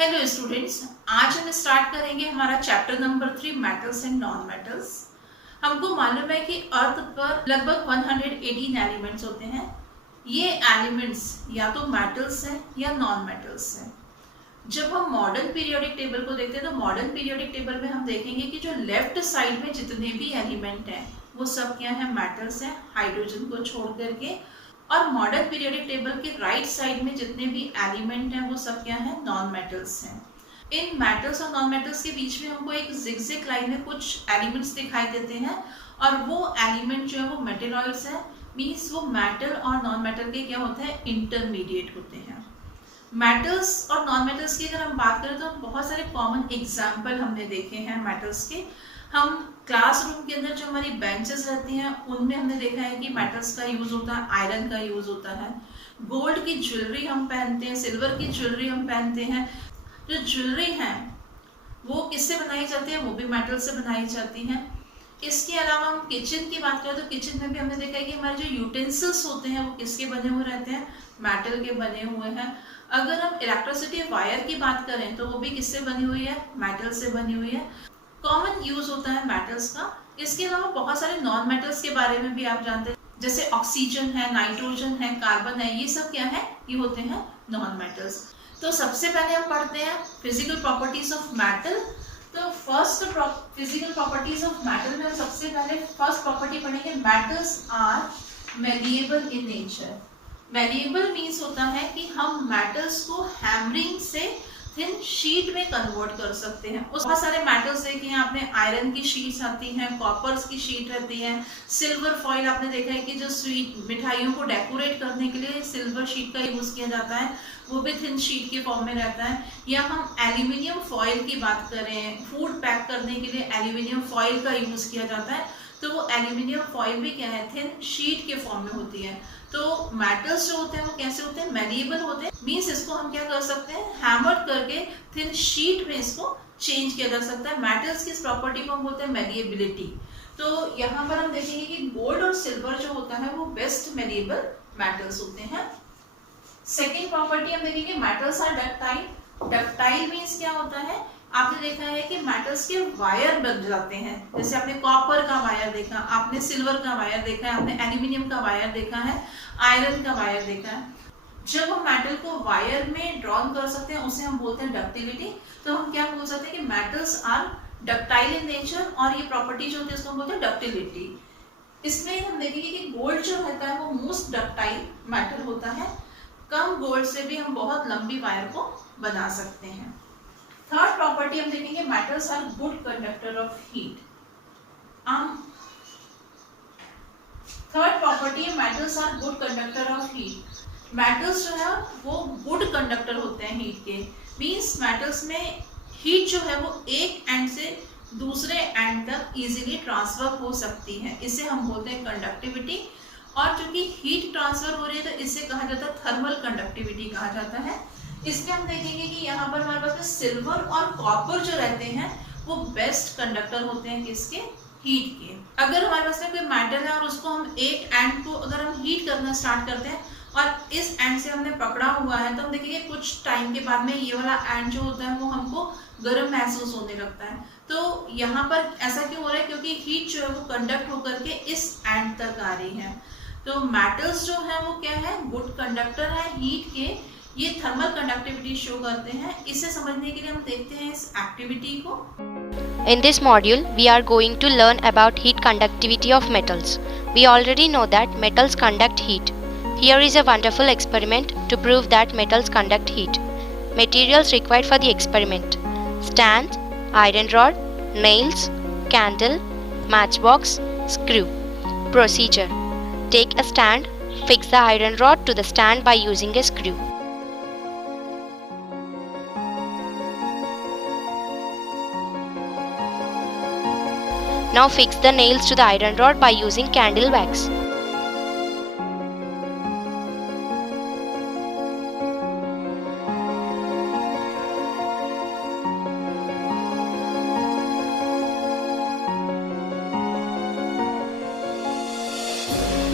Hello students, आज हम start करेंगे हमारा chapter number 3 metals and non metals. हमको मालूम है कि अर्थ पर लगभग 118 एलिमेंट्स होते हैं। ये एलिमेंट्स या तो मेटल्स हैं या नॉन मेटल्स हैं। जब हम मॉडर्न पीरियोडिक टेबल को देखते हैं तो मॉडर्न पीरियोडिक टेबल में हम देखेंगे कि जो लेफ्ट साइड में जितने भी एलिमेंट हैं वो सब क्या है, मेटल्स हैं, हाइड्रोजन को छोड़ करके। और मॉडर्न पीरियोडिक टेबल के राइट साइड में जितने भी एलिमेंट हैं वो सब क्या है, नॉन मेटल्स हैं। इन मेटल्स और नॉन मेटल्स के बीच में हमको एक जिगजैग लाइन में कुछ एलिमेंट्स दिखाई देते हैं और वो एलिमेंट जो है वो मेटेरॉइड्स है। मीन्स वो मेटल और नॉन मेटल के क्या होते हैं, इंटरमीडिएट होते हैं। मेटल्स और नॉन मेटल्स की अगर हम बात करें तो बहुत सारे कॉमन एग्जाम्पल हमने देखे हैं मेटल्स के। हम क्लासरूम के अंदर जो हमारी बेंचेस रहती हैं उनमें हमने देखा है कि मेटल्स का यूज होता है, आयरन का यूज होता है। गोल्ड की ज्वेलरी हम पहनते हैं, सिल्वर की ज्वेलरी हम पहनते हैं। जो ज्वेलरी है वो किससे बनाई जाती है, वो भी मेटल से बनाई जाती है। इसके अलावा हम किचन की बात करें तो किचन में भी हमने देखा है कि हमारे जो यूटेंसिल्स होते हैं वो किसके बने हुए रहते हैं, मेटल के बने हुए हैं। अगर हम इलेक्ट्रिसिटी वायर की बात करें तो वो भी किससे बनी हुई है, मेटल से बनी हुई है। कॉमन यूज होता है मेटल्स का। इसके अलावा बहुत सारे नॉन मेटल्स के बारे में भी आप जानते हैं, जैसे ऑक्सीजन है, नाइट्रोजन है, कार्बन है, ये सब क्या है, ये होते हैं नॉन मेटल्स। तो सबसे पहले हम पढ़ते हैं फिजिकल प्रॉपर्टीज ऑफ मेटल। तो first physical properties of metal में हम सबसे पहले फर्स्ट प्रॉपर्टी पढ़ेंगे, metals are malleable in nature. Malleable means होता है कि हम मेटल्स को हैमरिंग से थिन शीट में कन्वर्ट कर सकते हैं। उस बहुत सारे मेटल्स देखे हैं आपने, आयरन की शीट्स आती हैं, कॉपर्स की शीट रहती है, सिल्वर फॉइल आपने देखा है कि जो स्वीट मिठाइयों को डेकोरेट करने के लिए सिल्वर शीट का यूज किया जाता है, वो भी थिन शीट के फॉर्म में रहता है। या हम एल्यूमिनियम फॉइल की बात करें, फूड पैक करने के लिए एल्यूमिनियम फॉइल का यूज किया जाता है, तो वो एल्यूमिनियम फॉइल भी क्या है, थिन शीट के फॉर्म में होती है। तो मेटल्स जो होते हैं वो कैसे होते हैं, मैलिएबल होते हैं। मींस इसको हम क्या कर सकते हैं, हैमर करके थिन शीट में इसको चेंज किया जा सकता है। मेटल्स की इस प्रॉपर्टी को हम बोलते हैं मैलिएबिलिटी। तो यहाँ पर हम देखेंगे कि गोल्ड और सिल्वर जो होता है वो बेस्ट मैलिएबल मेटल्स होते हैं। सेकेंड प्रॉपर्टी हम देखेंगे, metals are ductile. Ductile means क्या होता है, आपने देखा है कि मेटल्स के वायर बन जाते हैं। जैसे आपने कॉपर का वायर देखा, आपने सिल्वर का वायर देखा है, आपने एल्यूमिनियम का वायर देखा है, आयरन का वायर देखा है। जब हम मेटल को वायर में ड्रॉन कर सकते हैं उसे हम बोलते हैं डक्टिलिटी। तो हम क्या बोल सकते हैं कि metals are ductile in nature, और ये प्रॉपर्टी जो होती है उसको हम बोलते हैं डक्टिलिटी। इसमें हम देखेंगे कि गोल्ड जो रहता है वो मोस्ट डक्टाइल मेटल होता है। कम गोल्ड से भी हम बहुत लंबी वायर को बना सकते हैं। थर्ड प्रॉपर्टी हम देखेंगे, metals are good conductor of heat. Third property है, metals are good conductor of heat. Metals जो है वो गुड कंडक्टर होते हैं हीट के। मींस मेटल्स में हीट जो है वो एक एंड से दूसरे एंड तक इजीली ट्रांसफर हो सकती है, इसे हम बोलते हैं कंडक्टिविटी। और चूंकि हीट ट्रांसफर हो रही है तो इसे कहा जाता है थर्मल कंडक्टिविटी कहा जाता है। इसमें हम देखेंगे कि यहाँ पर हमारे पास में सिल्वर और कॉपर जो रहते हैं वो बेस्ट कंडक्टर होते हैं किसके, हीट के। अगर हमारे पास में कोई मेटल है और उसको हम एक एंड को अगर हम हीट करना स्टार्ट करते हैं और इस एंड से हमने पकड़ा हुआ है तो हम देखेंगे कुछ टाइम के बाद में ये वाला एंड जो होता है वो हमको गर्म महसूस होने लगता है। तो यहाँ पर ऐसा क्यों हो रहा है, क्योंकि हीट जो है वो कंडक्ट होकर के इस एंड तक आ रही है। तो मेटल्स जो है वो क्या है, गुड कंडक्टर है हीट के। ये थर्मल कंडक्टिविटी शो करते हैं। इसे समझने के लिए हम देखते हैं इस एक्टिविटी को। In this module, we are going to learn about heat conductivity of metals. We already know that metals conduct heat. Here is a wonderful experiment to prove that metals conduct heat. Materials required for the experiment: stand, iron rod, nails, candle, matchbox, screw. Procedure: take a stand, fix the iron rod to the stand by using a screw. Now fix the nails to the iron rod by using candle wax.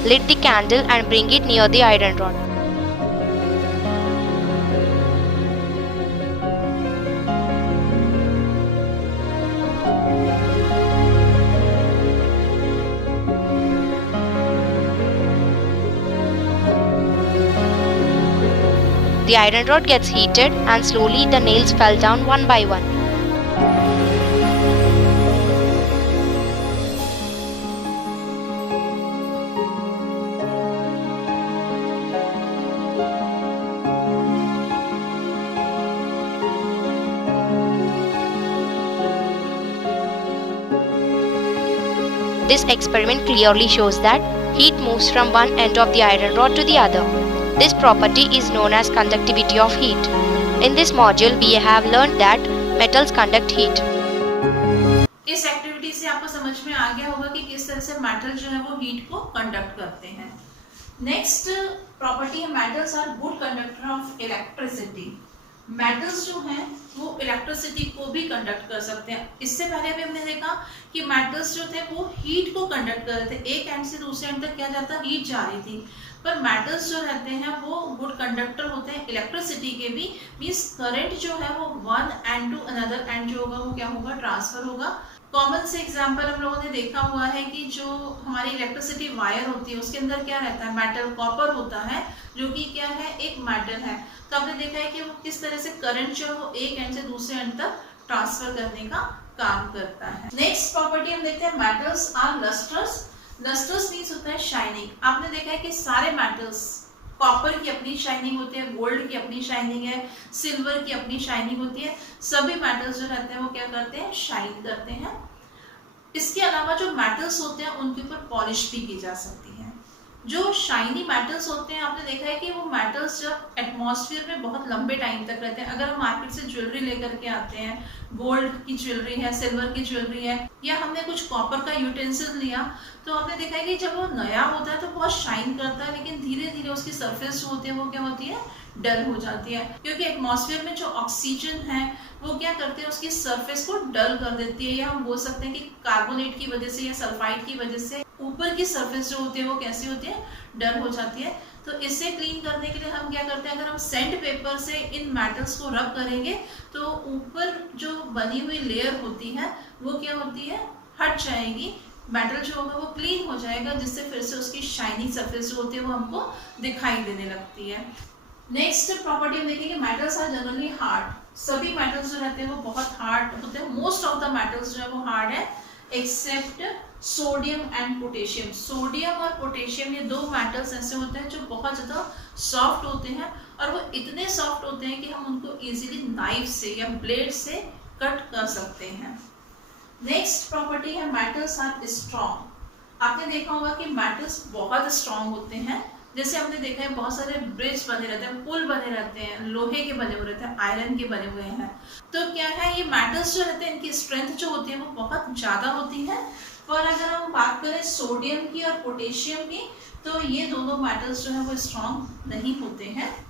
Lit the candle and bring it near the iron rod. The iron rod gets heated and slowly the nails fell down one by one. This experiment clearly shows that heat moves from one end of the iron rod to the other. This property is known as conductivity of heat. In this module, we have learned that metals conduct heat. इस activity से आपको समझ में आ गया होगा कि किस तरह से मेटल जो है वो हीट को कंडक्ट करते हैं। नेक्स्ट प्रॉपर्टी है metals are good conductor of electricity. Metals जो हैं वो इलेक्ट्रिसिटी को भी कंडक्ट कर सकते हैं। इससे पहले भी हमने देखा कि मेटल्स जो थे वो हीट को कंडक्ट कर रहे थे, एक एंड से दूसरे एंड तक क्या जाता, हीट जा रही थी। पर मेटल्स जो रहते हैं वो गुड कंडक्टर होते हैं इलेक्ट्रिसिटी के भी, मींस करंट जो है वो one end to another end जो होगा वो क्या होगा, ट्रांसफर होगा। कॉमन से एग्जांपल हम लोगों ने देखा हुआ है कि जो हमारी इलेक्ट्रिसिटी वायर होती है उसके अंदर क्या रहता है, मेटल कॉपर होता है, जो कि क्या है, एक मेटल है। तो आपने देखा है कि वो किस तरह से करंट जो है वो एक एंड से दूसरे एंड तक ट्रांसफर करने का काम करता है। नेक्स्ट प्रॉपर्टी हम देखते हैं metals are lustrous. Lustrous means होता है शाइनिंग। आपने देखा है कि सारे मेटल्स, कॉपर की अपनी शाइनिंग होती है, गोल्ड की अपनी शाइनिंग है, सिल्वर की अपनी शाइनिंग होती है। सभी मेटल्स जो रहते हैं वो क्या करते हैं, शाइन करते हैं। इसके अलावा जो मेटल्स होते हैं उनके ऊपर पॉलिश भी की जा सकती है। जो शाइनी मेटल्स होते हैं, आपने देखा है कि वो मेटल्स जब एटमॉस्फेयर में बहुत लंबे टाइम तक रहते हैं। अगर हम मार्केट से ज्वेलरी लेकर के आते हैं, गोल्ड की ज्वेलरी है, सिल्वर की ज्वेलरी है, या हमने कुछ कॉपर का यूटेंसिल लिया, तो आपने देखा है कि जब वो नया होता है तो बहुत शाइन करता है, लेकिन धीरे धीरे उसकी सरफेस जो होती है वो क्या होती है, डल हो जाती है। क्योंकि एटमॉस्फेयर में जो ऑक्सीजन है वो क्या करते हैं, उसकी सरफेस को डल कर देती है, या हम बोल सकते हैं कि कार्बोनेट की वजह से या सल्फाइड की वजह से ऊपर की सरफेस जो होती है वो कैसी होती है, डल हो जाती है। तो इसे क्लीन करने के लिए हम क्या करते हैं, अगर हम सैंड पेपर से इन मेटल्स को रब करेंगे तो ऊपर जो बनी हुई लेयर होती है वो क्या होती है, हट जाएगी। मेटल जो होगा वो क्लीन हो जाएगा, जिससे फिर से उसकी शाइनी सरफेस जो होती है वो हमको दिखाई देने लगती है। नेक्स्ट प्रॉपर्टी हम देखेंगे, मेटल्स आर जनरली हार्ड। सभी मेटल्स जो रहते हैं वो बहुत हार्ड होते हैं। मोस्ट ऑफ द मेटल्स जो है वो हार्ड है, except sodium and potassium. Sodium और पोटेशियम ये दो मेटल्स ऐसे होते हैं जो बहुत ज़्यादा सॉफ्ट होते हैं, और वो इतने सॉफ्ट होते हैं कि हम उनको इजीली नाइफ से या ब्लेड से कट कर सकते हैं। नेक्स्ट प्रॉपर्टी है मेटल्स आर स्ट्रॉन्ग। आपने देखा होगा कि मेटल्स बहुत स्ट्रॉन्ग होते हैं। जैसे हमने देखा है बहुत सारे ब्रिज बने रहते हैं, पुल बने रहते हैं, लोहे के बने हुए रहते हैं, आयरन के बने हुए हैं। तो क्या है, ये मेटल्स जो रहते हैं इनकी स्ट्रेंथ जो होती है वो बहुत ज़्यादा होती है। और अगर हम बात करें सोडियम की और पोटेशियम की, तो ये दोनों मेटल्स जो है वो स्ट्रॉन्ग नहीं होते हैं।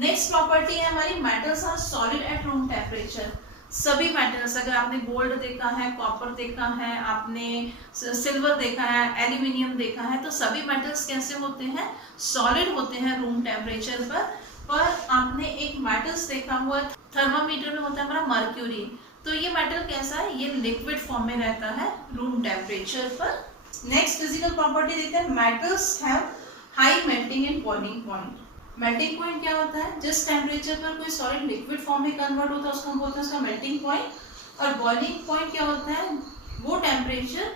नेक्स्ट प्रॉपर्टी है हमारी, metals are solid at room temperature. सभी मेटल्स, अगर आपने गोल्ड देखा है, कॉपर देखा है, आपने सिल्वर देखा है, एल्यूमिनियम देखा है, तो सभी मेटल्स कैसे होते हैं, सॉलिड होते हैं रूम टेम्परेचर पर आपने एक मेटल्स देखा हुआ थर्मामीटर में होता है हमारा मर्क्यूरी, तो ये मेटल कैसा है, ये लिक्विड फॉर्म में रहता है रूम टेम्परेचर पर। नेक्स्ट फिजिकल प्रॉपर्टी देखते हैं, metals have high melting and boiling point. Melting point क्या होता है, जिस टेम्परेचर पर कोई सॉलिड लिक्विड फॉर्म में कन्वर्ट होता है उसको हम बोलते हैं उसका मेल्टिंग पॉइंट। और बॉइलिंग पॉइंट क्या होता है, वो टेम्परेचर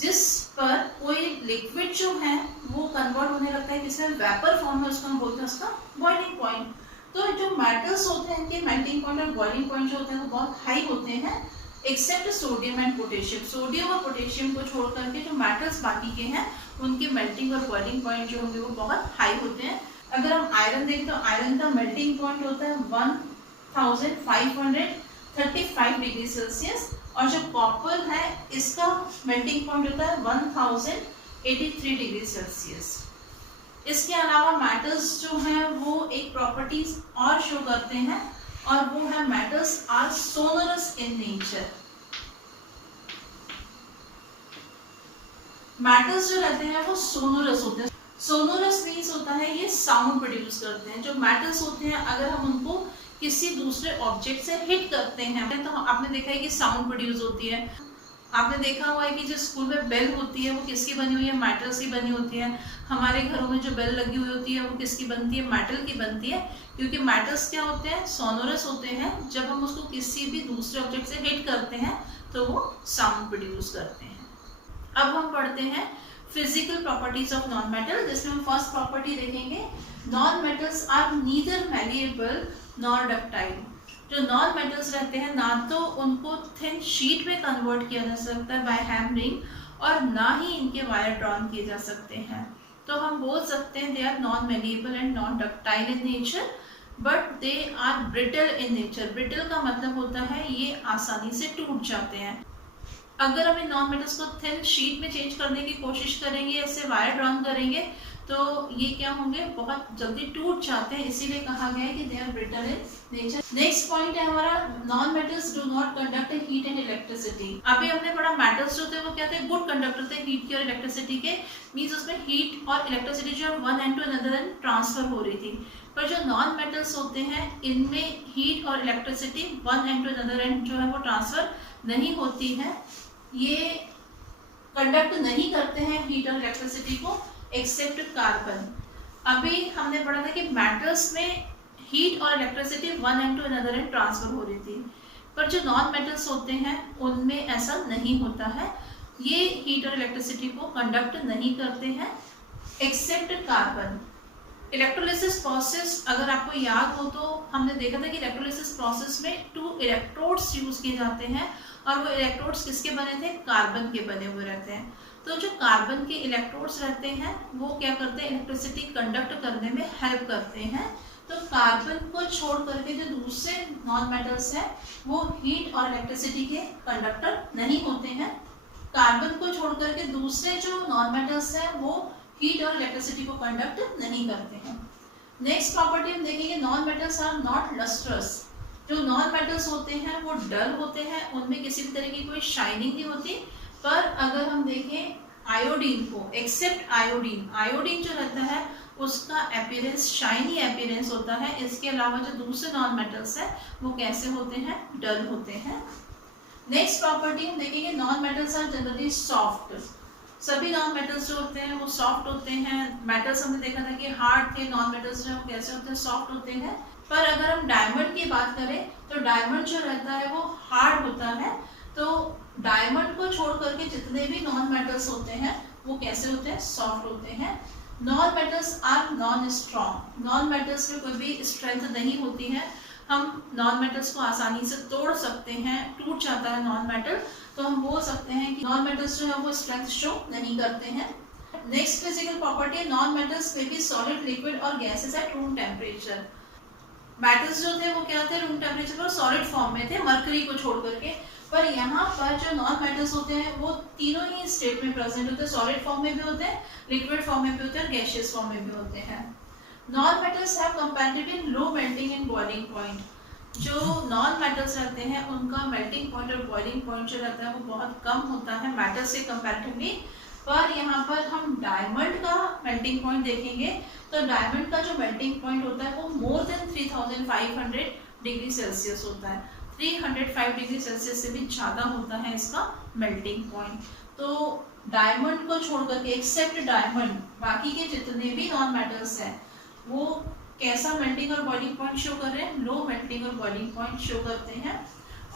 जिस पर कोई लिक्विड जो है वो कन्वर्ट होने लगता है किसमें, वेपर फॉर्म में, उसको हम बोलते हैं उसका बॉइलिंग पॉइंट। तो जो मेटल्स होते हैं इनके मेल्टिंग पॉइंट और बॉइलिंग पॉइंट जो होते हैं वो बहुत हाई होते हैं, except sodium and potassium. Sodium और पोटेशियम को छोड़ करके जो मेटल्स बाकी के हैं उनके मेल्टिंग और बॉइलिंग पॉइंट जो होंगे वो बहुत हाई होते हैं। अगर हम आयरन देखें तो आयरन का मेल्टिंग पॉइंट होता है 1535 डिग्री सेल्सियस, और जो कॉपर है इसका मेल्टिंग पॉइंट होता है 1083 डिग्री सेल्सियस। इसके अलावा मेटल्स जो हैं वो एक प्रॉपर्टीज और शो करते हैं, और वो है metals are sonorous in nature. Metals जो रहते हैं वो सोनोरस होते हैं। सोनोरस मीन्स होता है ये साउंड प्रोड्यूस करते हैं। जो मेटल्स होते हैं अगर हम उनको किसी दूसरे ऑब्जेक्ट से हिट करते हैं तो आपने देखा है कि साउंड प्रोड्यूस होती है। आपने देखा हुआ है कि जो स्कूल में बेल होती है वो किसकी बनी हुई है, मेटल्स की बनी होती है। हमारे घरों में जो बेल लगी हुई होती है वो किसकी बनती है, मेटल की बनती है, क्योंकि मेटल्स क्या होते हैं, सोनोरस होते हैं। जब हम उसको किसी भी दूसरे ऑब्जेक्ट से हिट करते हैं तो वो साउंड प्रोड्यूस करते हैं। अब हम पढ़ते हैं physical properties of non metal, जिसमें हम फर्स्ट प्रॉपर्टी देखेंगे, non metals are neither malleable nor ductile. जो नॉन मेटल्स रहते हैं ना तो उनको थिन शीट में कन्वर्ट किया जा सकता है बाय हैमरिंग, और ना ही इनके वायर ड्रॉन किए जा सकते हैं। तो हम बोल सकते हैं they are non malleable and non ductile in nature, but they are brittle in nature. Brittle का मतलब होता है ये आसानी से टूट जाते हैं। अगर हम इन नॉन मेटल्स को थिन शीट में चेंज करने की कोशिश करेंगे, ऐसे वायर ड्रॉन करेंगे, तो ये क्या होंगे, बहुत जल्दी टूट जाते हैं, इसीलिए कहा गया है कि they are brittle in nature. Next point है हमारा, non metals do not conduct heat and electricity. अभी हमने पढ़ा मेटल्स जो होते हैं वो क्या थे, गुड कंडक्टर थे हीट की और इलेक्ट्रिसिटी के, मींस उसमें हीट और इलेक्ट्रिसिटी जो one end to another end transfer हो रही थी। पर जो नॉन मेटल्स होते हैं इनमें हीट और electricity one end to another end जो है वो ट्रांसफर नहीं होती है, ये कंडक्ट नहीं करते हैं हीट और इलेक्ट्रिसिटी को, एक्सेप्ट कार्बन। अभी हमने पढ़ा था कि मेटल्स में हीट और electricity one end to another end transfer हो रही थी, पर जो नॉन मेटल्स होते हैं उनमें ऐसा नहीं होता है, ये हीट और इलेक्ट्रिसिटी को कंडक्ट नहीं करते हैं, एक्सेप्ट कार्बन। इलेक्ट्रोलिसिस प्रोसेस अगर आपको याद हो तो हमने देखा था कि इलेक्ट्रोलिसिस प्रोसेस में 2 इलेक्ट्रोड्स यूज किए जाते हैं, और वो इलेक्ट्रोड्स किसके बने थे, कार्बन के बने हुए रहते हैं। तो जो कार्बन के इलेक्ट्रोड्स रहते हैं वो क्या करते हैं, इलेक्ट्रिसिटी कंडक्ट करने में हेल्प करते हैं। तो कार्बन को छोड़ करके जो दूसरे नॉन मेटल्स हैं वो हीट और इलेक्ट्रिसिटी के कंडक्टर नहीं होते हैं। कार्बन को छोड़ करके दूसरे जो नॉन मेटल्स हैं वो हीट और इलेक्ट्रिसिटी को कंडक्ट नहीं करते हैं। नेक्स्ट प्रॉपर्टी हम देखेंगे, non metals are not lustrous. जो नॉन मेटल्स होते हैं वो डल होते हैं, उनमें किसी भी तरह की कोई शाइनिंग नहीं होती। पर अगर हम देखें आयोडीन को, एक्सेप्ट आयोडीन, आयोडीन जो रहता है उसका अपीयरेंस शाइनी अपीयरेंस होता है। इसके अलावा जो दूसरे नॉन मेटल्स हैं वो कैसे होते हैं, डल होते हैं। नेक्स्ट प्रॉपर्टी हम देखेंगे, non metals are generally soft. सभी नॉन मेटल्स जो होते हैं वो सॉफ्ट होते हैं। मेटल्स हमने देखा था कि हार्ड थे, नॉन मेटल्स जो कैसे होते हैं, सॉफ्ट होते हैं। पर अगर हम डायमंड की बात करें तो डायमंड जो रहता है वो हार्ड होता है। तो डायमंड को छोड़ करके जितने भी नॉन मेटल्स होते हैं वो कैसे होते हैं, सॉफ्ट होते हैं। Non metals are non strong. Non metals में कोई भी स्ट्रेंथ नहीं होती है, हम नॉन मेटल्स को आसानी से तोड़ सकते हैं, टूट जाता है नॉन मेटल, तो हम बोल सकते हैं कि नॉन मेटल्स जो है वो स्ट्रेंथ शो नहीं करते हैं। Next physical property, non metals में भी सॉलिड, लिक्विड और gases at room temperature. Metals जो थे वो क्या थे, रूम टेम्परेचर पर सॉलिड फॉर्म में थे, मरकरी को छोड़ करके। पर यहाँ पर जो नॉन मेटल्स होते हैं वो तीनों ही स्टेट में प्रेजेंट होते हैं, सॉलिड फॉर्म में भी होते हैं, लिक्विड फॉर्म में भी होते हैं और गैसियस फॉर्म में भी होते हैं। Non metals have comparatively low melting and boiling point. जो नॉन मेटल्स रहते हैं उनका मेल्टिंग पॉइंट और बॉइलिंग पॉइंट जो रहता है वो बहुत कम होता है मेटल्स से कंपैरेटिवली। पर यहाँ पर हम डायमंड का मेल्टिंग पॉइंट देखेंगे तो डायमंड का जो मेल्टिंग पॉइंट होता है वो मोर देन 3500 डिग्री सेल्सियस होता है। 305 डिग्री सेल्सियस से भी ज़्यादा होता है इसका मेल्टिंग पॉइंट। तो डायमंड को छोड़ करके एक्सेप्ट डायमंड बाकी के जितने भी नॉन मेटल्स हैं वो कैसा मेल्टिंग और बॉइलिंग पॉइंट शो कर रहे हैं, लो मेल्टिंग और बॉइलिंग पॉइंट शो करते हैं।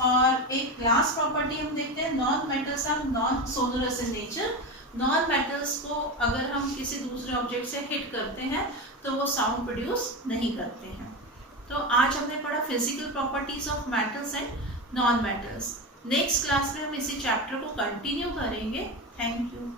और एक लास्ट प्रॉपर्टी हम देखते हैं, non metals are non sonorous in nature. Non metals को अगर हम किसी दूसरे ऑब्जेक्ट से हिट करते हैं तो वो साउंड प्रोड्यूस नहीं करते हैं। तो आज हमने पढ़ा physical properties of metals and non metals. Next class में हम इसी चैप्टर को कंटिन्यू करेंगे। Thank you.